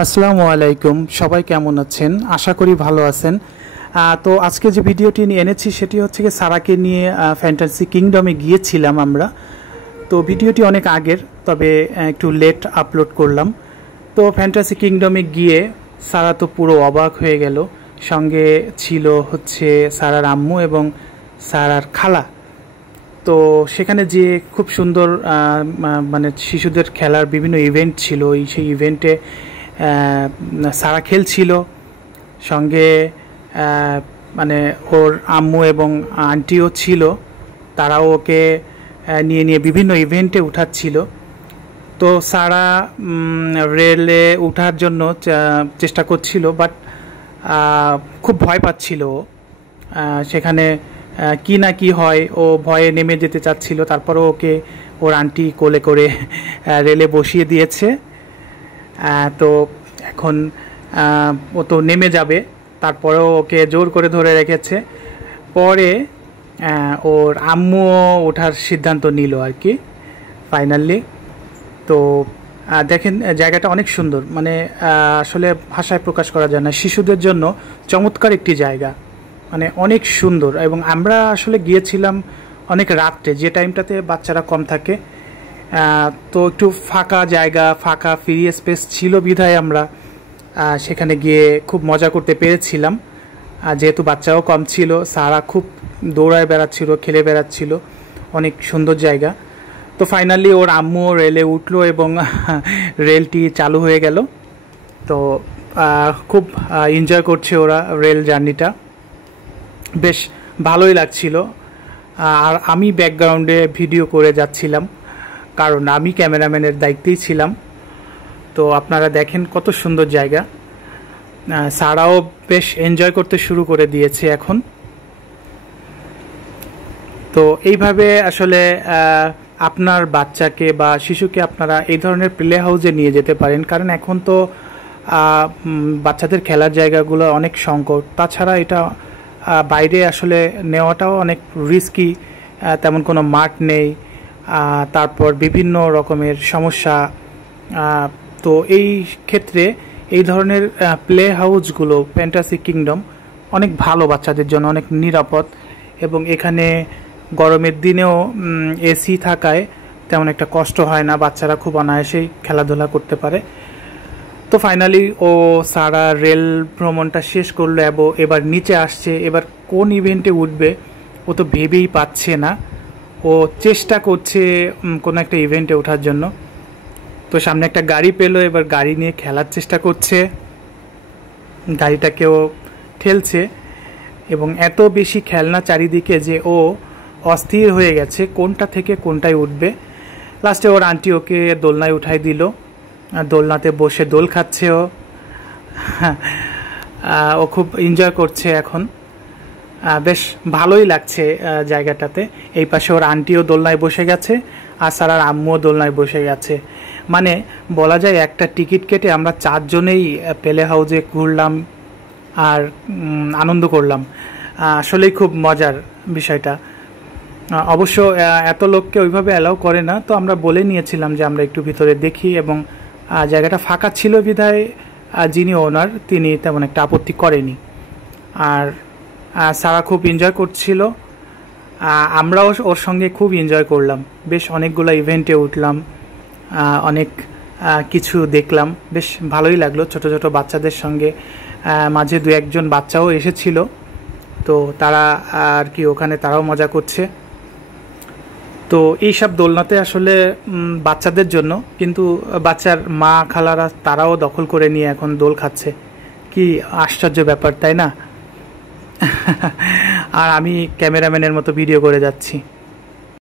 আসসালামু আলাইকুম, সবাই কেমন আছেন? আশা করি ভালো আছেন। তো আজকে যে ভিডিওটি নিয়ে এনেছি সেটি হচ্ছে কি সারাকে নিয়ে ফ্যান্টাসি কিংডমে গিয়েছিলাম আমরা। তো ভিডিওটি অনেক আগের, তবে একটু লেট আপলোড করলাম। তো ফ্যান্টাসি কিংডমে গিয়ে সারা তো পুরো অবাক হয়ে গেল। সঙ্গে ছিল হচ্ছে সারার আম্মু এবং সারার খালা। তো সেখানে যে খুব সুন্দর মানে শিশুদের খেলার বিভিন্ন ইভেন্ট ছিল, সেই ইভেন্টে সারা খেলছিল। সঙ্গে মানে ওর আম্মু এবং আন্টিও ছিল, তারাও ওকে নিয়ে নিয়ে বিভিন্ন ইভেন্টে উঠাচ্ছিল। তো সারা রেলে ওঠার জন্য চেষ্টা করছিল, বাট খুব ভয় পাচ্ছিল। সেখানে কি না কি হয়, ও ভয়ে নেমে যেতে চাচ্ছিল। তারপরেও ওকে ওর আন্টি কোলে করে রেলে বসিয়ে দিয়েছে। তো এখন ও তো নেমে যাবে, তারপরেও ওকে জোর করে ধরে রেখেছে। পরে ওর আম্মুও ওঠার সিদ্ধান্ত নিল আর কি, ফাইনালি। তো দেখেন জায়গাটা অনেক সুন্দর, মানে আসলে ভাষায় প্রকাশ করা যায় না। শিশুদের জন্য চমৎকার একটি জায়গা, মানে অনেক সুন্দর। এবং আমরা আসলে গিয়েছিলাম অনেক রাত্রে, যে টাইমটাতে বাচ্চারা কম থাকে। তো একটু ফাঁকা জায়গা, ফাঁকা ফ্রি স্পেস ছিল বিধায় আমরা সেখানে গিয়ে খুব মজা করতে পেরেছিলাম। যেহেতু বাচ্চাও কম ছিল, সারা খুব দৌড়ায় বেড়াচ্ছিল, খেলে বেড়াচ্ছিল। অনেক সুন্দর জায়গা। তো ফাইনালি ওর আম্মু রেলে উঠলো এবং রেলটি চালু হয়ে গেল। তো খুব এনজয় করছে ওরা রেল জার্নিটা, বেশ ভালোই লাগছিল। আর আমি ব্যাকগ্রাউন্ডে ভিডিও করে যাচ্ছিলাম, কারণ আমি ক্যামেরাম্যানের দায়িত্বেই ছিলাম। তো আপনারা দেখেন কত সুন্দর জায়গা। সারাও বেশ এনজয় করতে শুরু করে দিয়েছে এখন। তো এইভাবে আসলে আপনার বাচ্চাকে বা শিশুকে আপনারা এই ধরনের প্লে হাউসে নিয়ে যেতে পারেন, কারণ এখন তো বাচ্চাদের খেলার জায়গাগুলো অনেক সংকট। তাছাড়া এটা বাইরে আসলে নেওয়াটাও অনেক রিস্কি, তেমন কোনো মাঠ নেই। তারপর বিভিন্ন রকমের সমস্যা। তো এই ক্ষেত্রে এই ধরনের প্লে হাউসগুলো, ফ্যান্টাসি কিংডম অনেক ভালো, বাচ্চাদের জন্য অনেক নিরাপদ। এবং এখানে গরমের দিনেও এসি থাকায় তেমন একটা কষ্ট হয় না, বাচ্চারা খুব অনায়াসেই খেলাধুলা করতে পারে। তো ফাইনালি ও সারা রেল ভ্রমণটা শেষ করলো এবং এবার নিচে আসছে। এবার কোন ইভেন্টে উঠবে ও তো ভেবেই পাচ্ছে না। ও চেষ্টা করছে কোনো একটা ইভেন্টে ওঠার জন্য। তো সামনে একটা গাড়ি পেলো, এবার গাড়ি নিয়ে খেলার চেষ্টা করছে। গাড়িটাকেও ঠেলছে এবং এত বেশি খেলনা চারিদিকে যে ও অস্থির হয়ে গেছে কোনটা থেকে কোনটায় উঠবে। লাস্টে ওর আন্টি ওকে দোলনায় উঠাই দিল, দোলনাতে বসে দোল খাচ্ছে ও খুব এনজয় করছে এখন। বেশ ভালোই লাগছে জায়গাটাতে। এই পাশে ওর আন্টিও দোলনায় বসে গেছে, আর সারার আম্মুও দোলনায় বসে গেছে। মানে বলা যায় একটা টিকিট কেটে আমরা চারজনেই প্লে হাউসে ঘুরলাম আর আনন্দ করলাম। আসলেই খুব মজার বিষয়টা। অবশ্য এত লোককে ওইভাবে অ্যালাউ করে না, তো আমরা বলে নিয়েছিলাম যে আমরা একটু ভিতরে দেখি, এবং জায়গাটা ফাঁকা ছিল বিধায় যিনি ওনার তিনি তেমন একটা আপত্তি করেনি। আর সারা খুব এনজয় করছিল, আমরাও ওর সঙ্গে খুব এনজয় করলাম। বেশ অনেকগুলো ইভেন্টে উঠলাম, অনেক কিছু দেখলাম, বেশ ভালোই লাগলো। ছোট ছোট বাচ্চাদের সঙ্গে মাঝে দু একজন বাচ্চাও এসেছিল, তো তারা আর কি ওখানে তারাও মজা করছে। তো এইসব দোলনাতে আসলে বাচ্চাদের জন্য, কিন্তু বাচ্চার মা খালারা তারাও দখল করে নিয়ে এখন দোল খাচ্ছে। কি আশ্চর্য ব্যাপার, তাই না? আর আমি ক্যামেরাম্যানের মতো ভিডিও করে যাচ্ছি।